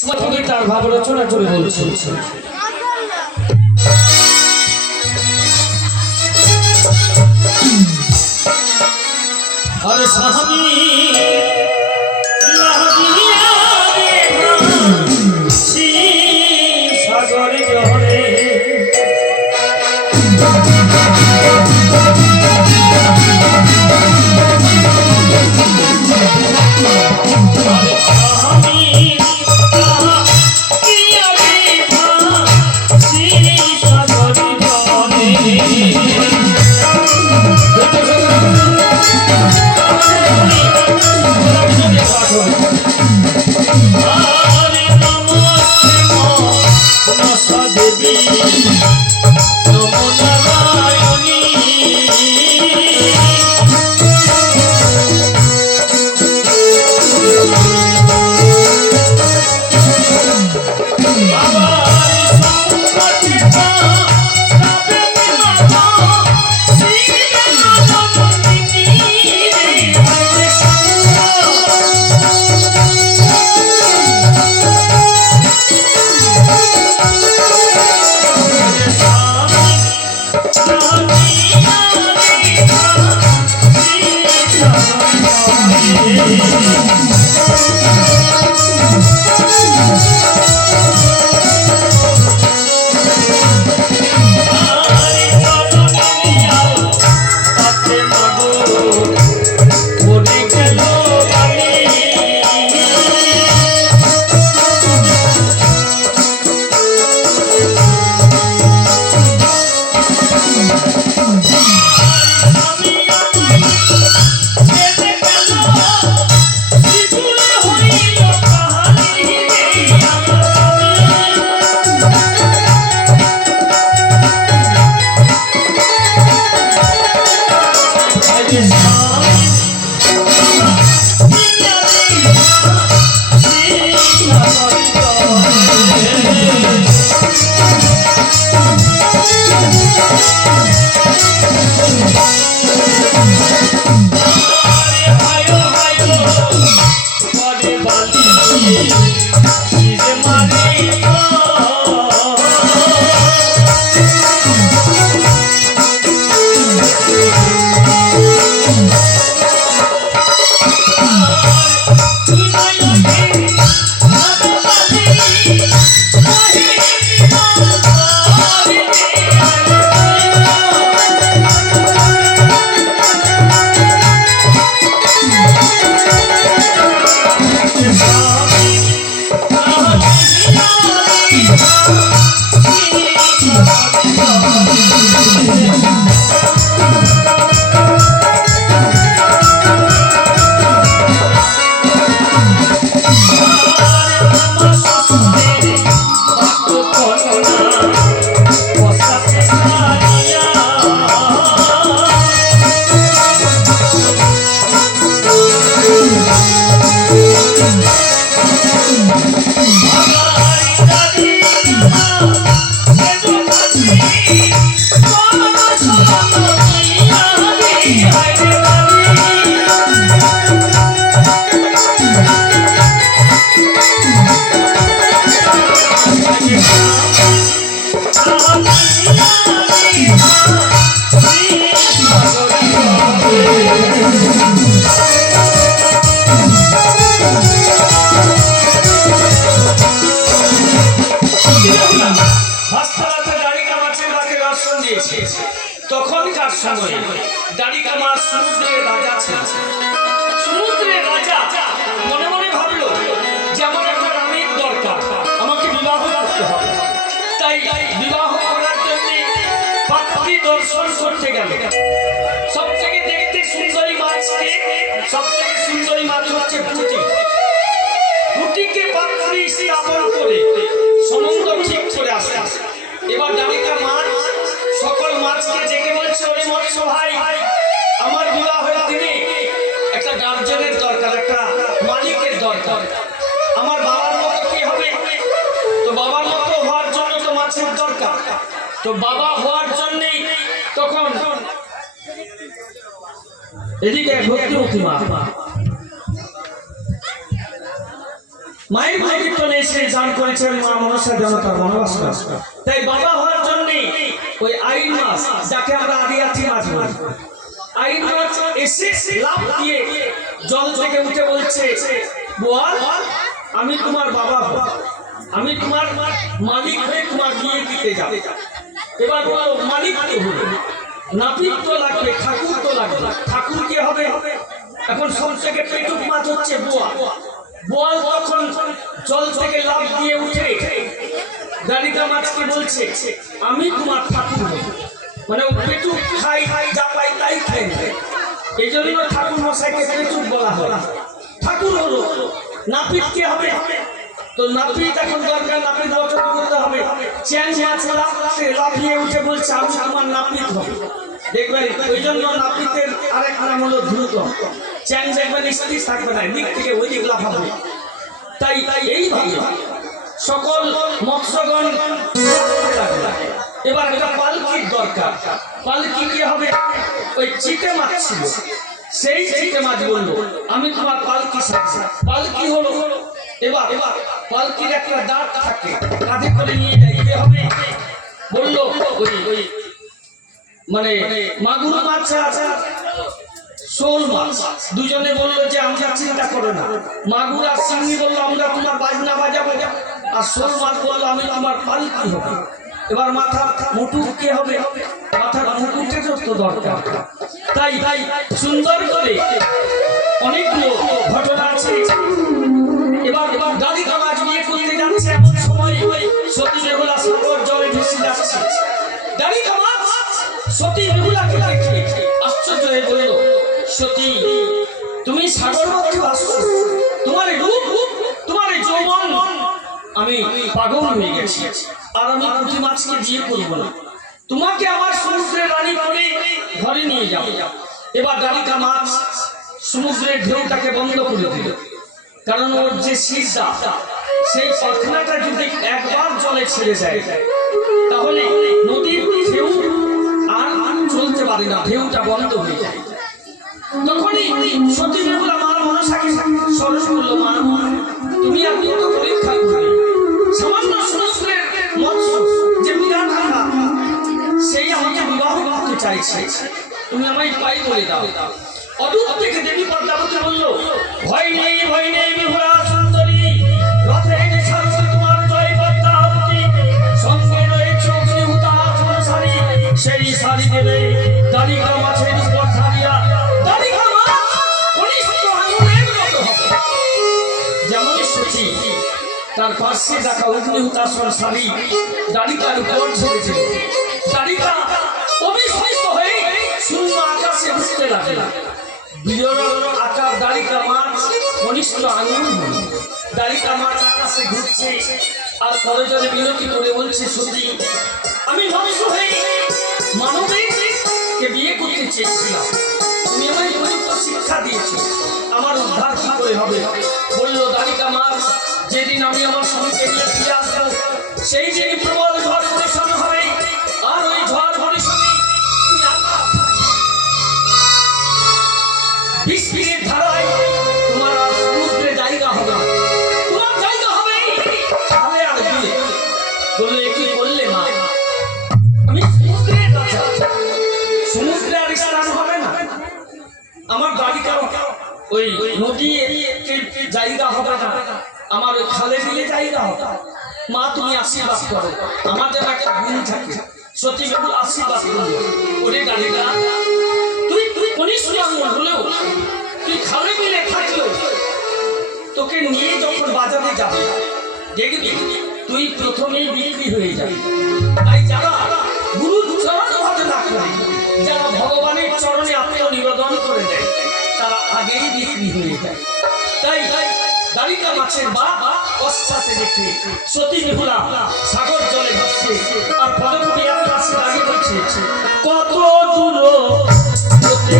তোমার কবিতার ভাব রচনা করে বলছি। আরে স্বামী Oh, দাড়ি কামার সমুদ্রের রাজা ছিল। সমুদ্রের রাজা মনে মনে ভাবলো যে আমার একটা রানীর দরকার। আমাকে বিবাহ করতে হবে। তাই বিবাহ করার জন্য পাত্রী দর্শন করতে গেল। সব দেখতে সুন্দরী মাছকে সব থেকে সুন্দরী মাছ হচ্ছে পুঁটি। পুঁটিকে পাত্রী স্থাপন করে তো বাবা হওয়ার জন্যেই তখন এদিকে ভক্তিমতী মা। মায়ের গুণকীর্তনে এসে দান করেছেন মা মনসা জনতার মনোবাসনা তাই বাবা হওয়ার জন্য ওই আইন মাস, যাকে আমরা আদিয়াতি মাছ বলি। আইন মাছ এসে লাভ দিয়ে জল থেকে উঠে বলছে বল আমি তোমার বাবা। আমি তোমার মালিক হয়ে তোমার বিয়ে দিতে যাব। এবার বলো, মালিক কে হলো নাপিত তো লাগবে, ঠাকুর তো লাগবে। ঠাকুর কে হবে? এখন সব থেকে পেটুক মাছ হচ্ছে বোয়া। বোয়াল তখন জল থেকে লাভ দিয়ে উঠে দাঁড়িকা মাছকে বলছে? আমি তোমার ঠাকুর হব। মানে পেটুক খাই খাই যা পাই তাই খাই এই জন্য ঠাকুর মশাইকে পেটুক বলা হয়। ঠাকুর হলো, নাপিত কে হবে? তো নাপিত এখন দরকার নাপিত বচন করতে হবে। চ্যাং মাছ লাফছে লাফিয়ে উঠে বলছে, আমি আমার নাপিত হবে দেখবেন ওই জন্য নাপিতের আরেক নাম হলো দ্রুত চ্যাং দেখবেন স্থির থাকবে না দিক থেকে ওই দিক লাফাবে। তাই তাই এইভাবে সকল মৎস্যগণ এবার একটা পালকির দরকার। পালকি কি হবে? ওই চিটে মাছ ছিল। সেই চিটে মাছ বলল, আমি তোমার পালকি সাথে পালকি হলো এবার এবার পালকির একটা দাঁত থাকে। কাঁধে করে নিয়ে যাই কি হবে? বলল ওই ওই মানে মাগুর মাছ আছে শোল মাছ। দুজনে বলল যে আমরা চিন্তা করো না। মাগুর আর সিঙ্গি বলল আমরা তোমার বাজনা বাজাবো। আর শোল মাছ বলল আমি তোমার পালকি হবে। এবার মাথা মুটুক কে হবে? মাথার মুটুকের তো দরকার? তাই তাই সুন্দর করে অনেকগুলো ঘটনা আছে। এবার গাড়ি কামাজ বিয়ে করতে যাচ্ছে, এমন সময় সতী বেহুলা সাগর জলে ভেসে যাচ্ছে। গাড়ি কামাজ সতী বেহুলাকে দেখে আশ্চর্য হয়ে বলল, সতী, তুমি সাগর মধ্যে আসছো। তোমার রূপ, তোমার যৌবন, আমি পাগল হয়ে গেছি। আর আমি পুঁটি মাছকে বিয়ে করব না। তোমাকে আমার সমুদ্রের রানী করে ঘরে নিয়ে যাও এবার ডালিকা মাছ সমুদ্রের ঢেউটাকে বন্ধ করে দিল। কারণ ওর যে শীতটা সেই পাখনাটা যদি একবার জলে ছেড়ে যায়, তাহলে নদীর ঢেউ আর চলতে পারে না, ঢেউটা বন্ধ হয়ে যায়। তখনই মার মনসাকে স্মরণ করল মা, তুমি আর পরীক্ষা সামান্য মৎস্য যে বিরাট সেই আমাকে বিবাহ করতে চাইছে। তুমি আমায় পাই বলে দাও। অদূর থেকে দেবী পদ্মাবতী বলল তার পাশে দেখা অগ্নিহুতাসন শাড়ি দাড়িকার উপর ঝরেছিল। দাড়িকা অবিশ্বাস্ত হয়ে শূন্য আকাশে উঠতে লাগল। বিজয়ের আকার মাছ কনিষ্ঠ আঙুল দাড়িকা মাছ আকাশে ঘুরছে আর করজনে বিরতি করে বলছে সতী আমি ধ্বংস হয়ে মানবের কে বিয়ে করতে চেয়েছিলাম। তুমি আমায় উপযুক্ত শিক্ষা দিয়েছ। আমার উদ্ধার কি করে হবে? বলল মাছ যেদিন আমি আমার স্বামীকে নিয়ে ফিরে আসব, সেই দিন প্রবল ঝড় পরিশন হবে, আর ওই ঝড় বৃষ্টির ধারায় তোমার আর সমুদ্রে জায়গা হবে। তোমার জায়গা হবে তাহলে আর বলল মা? আমি সমুদ্রের রাজা। সমুদ্রে আর স্নান হবে না। আমার বাড়িটা ওই নদী জায়গা হবে না। আমার ওই খালে মিলে জায়গা হবে মা তুমি আশীর্বাদ করো, আমার যেন একটা গুণ থাকে। সত্যি বেগুল আশীর্বাদ করো। ওরে গাড়িটা তুই তুই কনিষ্ঠ আঙুল হলেও, তুই খালে মিলে থাকলেও, তোকে নিয়ে যখন বাজারে যাবে, দেখবি তুই প্রথমেই বিক্রি হয়ে যাবি। তাই যারা গুরু চরণ ভজনা করে, যারা ভগবানের চরণে আত্মনিবেদন করে দেয়, তারা আগেই বিক্রি হয়ে যায়। তাই দাড়িকা মাছের বা পশ্চাতে রেখে সতী বিহুলা সাগর জলে ভাসছে আর পদকবি আকাশে দাঁড়িয়ে রয়েছে। কত দূর হতে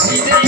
しで